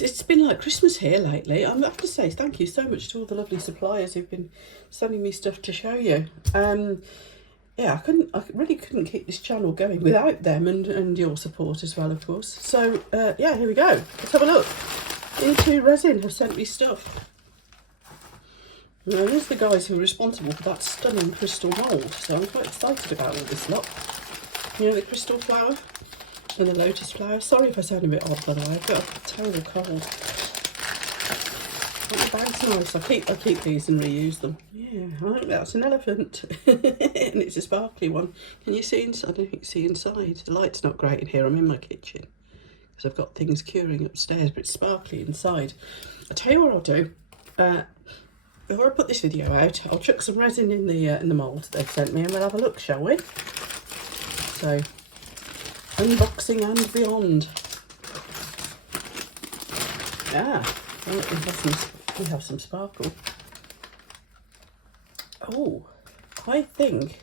yes, it's been like Christmas here lately. I have to say thank you so much to all the lovely suppliers who've been sending me stuff to show you. Yeah, I really couldn't keep this channel going without them and your support as well, of course. So yeah, here we go. Let's have a look. IntoResin have sent me stuff. Now, these are the guys who are responsible for that stunning crystal mould, so I'm quite excited about all this lot. You know, the crystal flower and the lotus flower. Sorry if I sound a bit odd, by the way. I've got a terrible cold. Aren't the bags nice? I keep these and reuse them. Yeah, I think that's an elephant. And it's a sparkly one. Can you see inside? I don't think you can see inside. The light's not great in here. I'm in my kitchen because I've got things curing upstairs, but it's sparkly inside. I'll tell you what I'll do. Before I put this video out, I'll chuck some resin in the mould they've sent me and we'll have a look, shall we? So, unboxing and beyond. We have some sparkle. Oh, I think,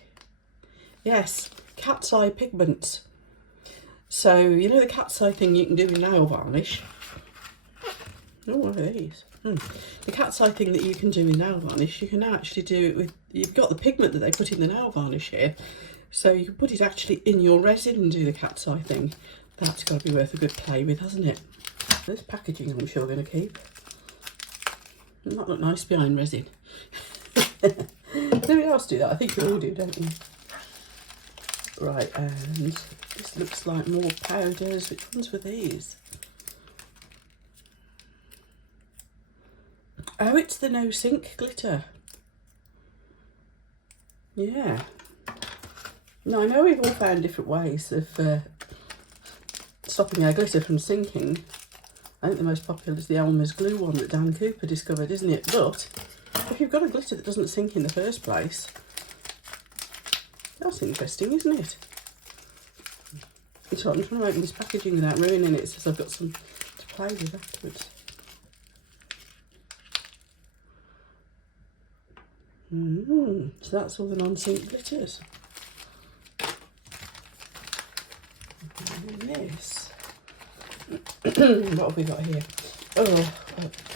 yes, cat's eye pigments. So, you know the cat's eye thing you can do with nail varnish? Oh, what are these? The cat's eye thing that you can do with nail varnish, you can now actually do it with, you've got the pigment that they put in the nail varnish here, so you can put it actually in your resin and do the cat's eye thing. That's got to be worth a good play with, hasn't it? This packaging I'm sure we're going to keep. Doesn't that look nice behind resin? Nobody else do that? I think you all do, don't you? Right, and this looks like more powders. Which ones were these? Oh, it's the no sink glitter. Yeah. Now, I know we've all found different ways of stopping our glitter from sinking. I think the most popular is the Elmer's glue one that Dan Cooper discovered, isn't it? But if you've got a glitter that doesn't sink in the first place, that's interesting, isn't it? So I'm trying to open this packaging without ruining it, so I've got some to play with afterwards. So that's all the non-sink glitters. And this. What have we got here? Oh,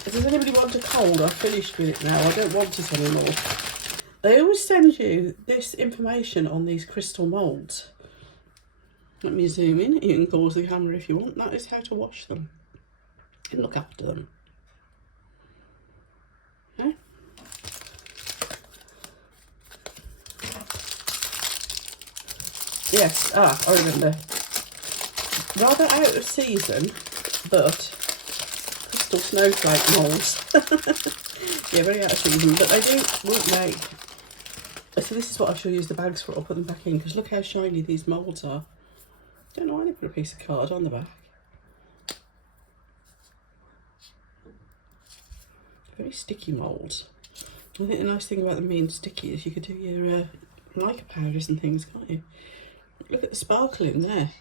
does anybody want a cold? I've finished with it now. I don't want it anymore. They always send you this information on these crystal moulds. Let me zoom in. You can pause the camera if you want. That is how to wash them and look after them. Okay. Yes, I remember. Rather out of season, but crystal snowflake moulds. Yeah, very out of season, but they won't make. So this is what I shall use the bags for. I'll put them back in because look how shiny these moulds are. Don't know why they put a piece of card on the back. Very sticky moulds. I think the nice thing about them being sticky is you could do your mica powders and things, can't you? Look at the sparkle in there.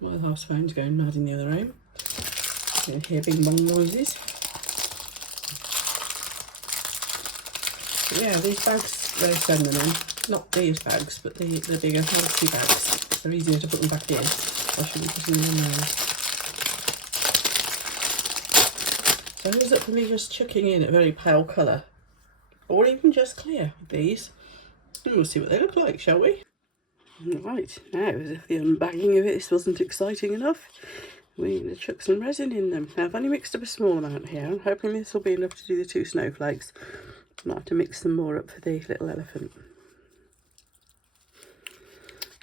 My house phone's going mad in the other room. You can hear bing bong noises. But yeah, these bags they send them in. Not these bags, but the bigger fancy bags. They're easier to put them back in. I shouldn't put them in there. So who's up for me just chucking in a very pale colour? Or even just clear with these. And we'll see what they look like, shall we? Right, now as if the unbagging of it this wasn't exciting enough, we're going to chuck some resin in them. Now I've only mixed up a small amount here. I'm hoping this will be enough to do the 2 snowflakes. I might have to mix some more up for the little elephant.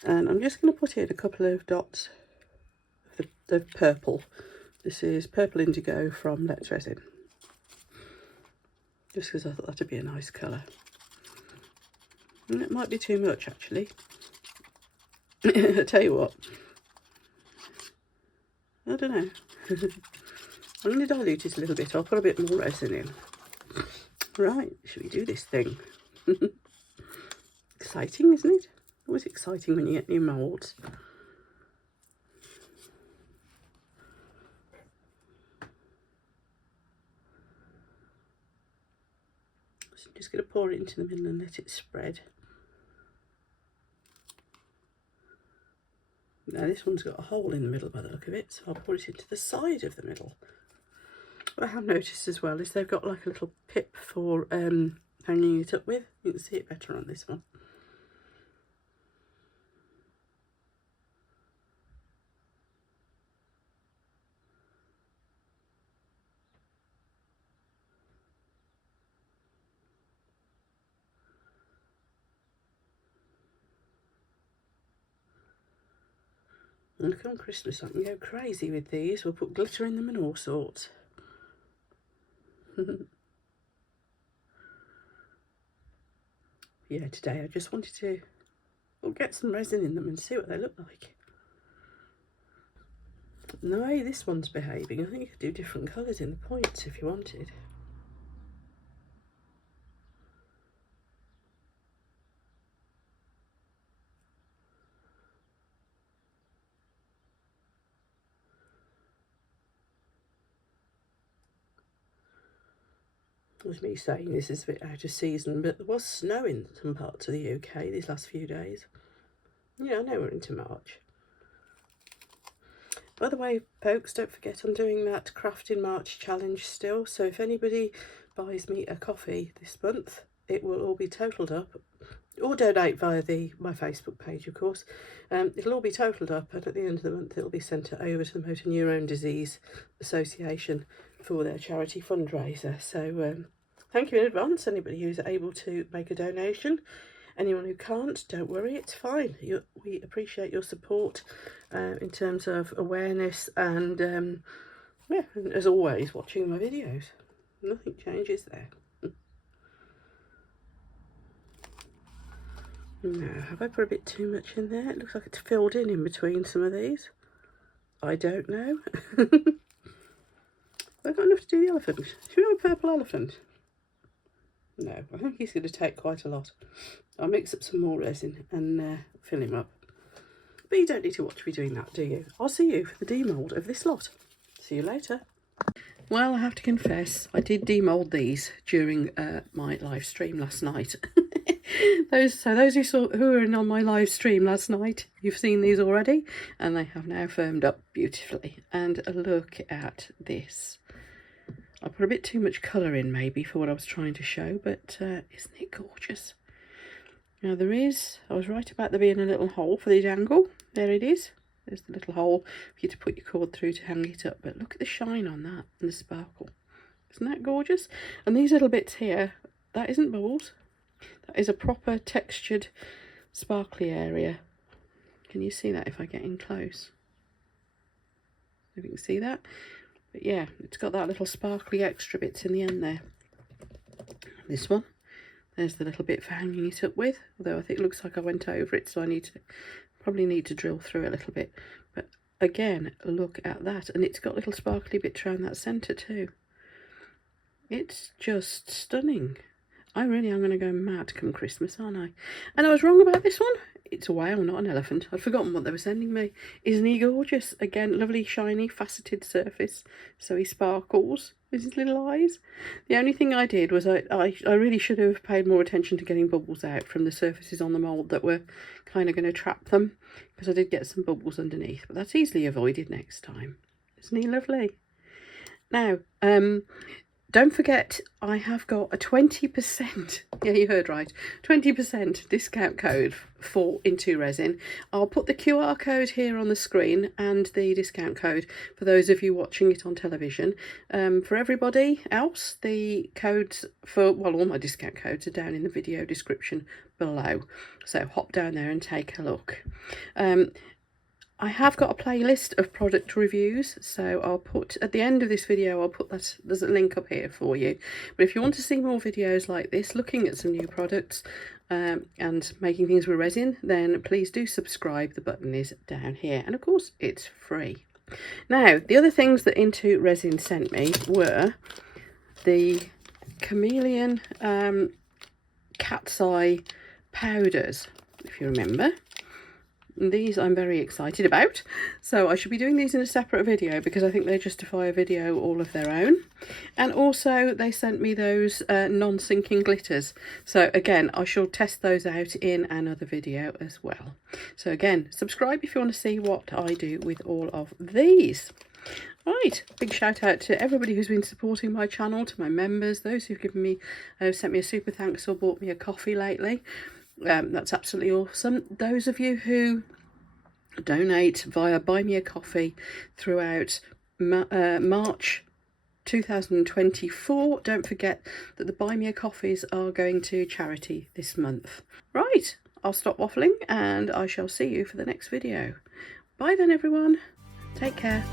And I'm just going to put in a couple of dots of the purple. This is purple indigo from Let's Resin. Just because I thought that would be a nice colour. And it might be too much actually. I tell you what, I don't know. I'm going to dilute it a little bit. I'll put a bit more resin in. Right, should we do this thing? Exciting, isn't it? Always exciting when you get new moulds. So I'm just going to pour it into the middle and let it spread. Now this one's got a hole in the middle by the look of it, so I'll put it into the side of the middle. What I have noticed as well is they've got like a little pip for hanging it up with. You can see it better on this one. And come Christmas, I can go crazy with these. We'll put glitter in them and all sorts. Yeah, today I just wanted to get some resin in them and see what they look like. And the way this one's behaving, I think you could do different colours in the points if you wanted. With me saying this is a bit out of season, but there was snow in some parts of the UK these last few days. Yeah, I know we're into March. By the way, folks, don't forget I'm doing that Craft in March challenge still. So if anybody buys me a coffee this month, it will all be totalled up. Or donate via my Facebook page, of course. It'll all be totalled up, and at the end of the month it'll be sent over to the Motor Neurone Disease Association for their charity fundraiser. So thank you in advance, anybody who's able to make a donation. Anyone who can't, don't worry, it's fine. We appreciate your support in terms of awareness and, yeah, and as always, watching my videos. Nothing changes there. Now, have I put a bit too much in there? It looks like it's filled in between some of these. I don't know. I've got enough to do the elephant. Should we have a purple elephant? No, I think he's going to take quite a lot. I'll mix up some more resin and fill him up. But you don't need to watch me doing that, do you? I'll see you for the demould of this lot. See you later. Well, I have to confess, I did demould these during my live stream last night. Those who were in on my live stream last night, you've seen these already, and they have now firmed up beautifully. And look at this. I put a bit too much colour in maybe for what I was trying to show, but isn't it gorgeous? Now I was right about there being a little hole for the dangle. There it is. There's the little hole for you to put your cord through to hang it up. But look at the shine on that and the sparkle. Isn't that gorgeous? And these little bits here, that isn't bubbles. That is a proper textured sparkly area. Can you see that if I get in close? If you can see that. But yeah, it's got that little sparkly extra bits in the end there. This one, there's the little bit for hanging it up with. Although I think it looks like I went over it, so I probably need to drill through a little bit. But again, look at that. And it's got little sparkly bits around that centre too. It's just stunning. I really am going to go mad come Christmas, aren't I? And I was wrong about this one. It's a whale, not an elephant. I'd forgotten what they were sending me. Isn't he gorgeous? Again, lovely, shiny, faceted surface. So he sparkles with his little eyes. The only thing I did was I really should have paid more attention to getting bubbles out from the surfaces on the mould that were kind of going to trap them. Because I did get some bubbles underneath. But that's easily avoided next time. Isn't he lovely? Now, don't forget, I have got a 20%, yeah, you heard right, 20% discount code for IntoResin. I'll put the QR code here on the screen and the discount code for those of you watching it on television. For everybody else, the codes for, well, all my discount codes are down in the video description below. So hop down there and take a look. I have got a playlist of product reviews, so I'll put, at the end of this video, I'll put that, there's a link up here for you. But if you want to see more videos like this, looking at some new products and making things with resin, then please do subscribe. The button is down here. And of course, it's free. Now, the other things that IntoResin sent me were the chameleon cat's eye powders, if you remember. And these I'm very excited about. So I should be doing these in a separate video because I think they justify a video all of their own. And also they sent me those non-sinking glitters. So again, I shall test those out in another video as well. So again, subscribe if you want to see what I do with all of these. Right, big shout out to everybody who's been supporting my channel, to my members, those who've given me, sent me a super thanks or bought me a coffee lately. That's absolutely awesome. Those of you who donate via Buy Me a Coffee throughout March 2024, don't forget that the Buy Me a Coffees are going to charity this month. Right, I'll stop waffling and I shall see you for the next video. Bye then everyone, take care.